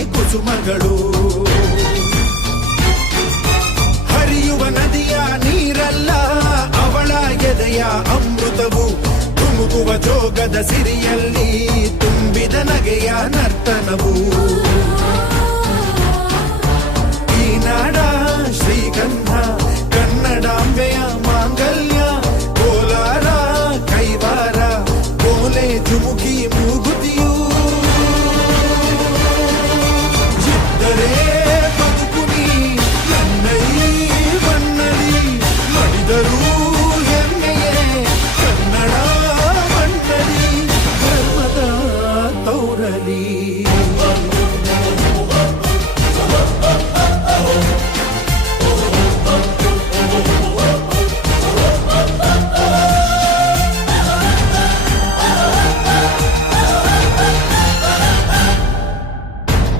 ಕುಸುಮಗಳು. ಹರಿಯುವ ನದಿಯ ನೀರಲ್ಲ ಅವಳ ಎದೆಯ ಅಮೃತವು. ಧುಮುಕುವ ಜೋಗದ ಸಿರಿಯಲ್ಲಿ ತುಂಬಿದ ನಗೆಯ ನರ್ತನವು.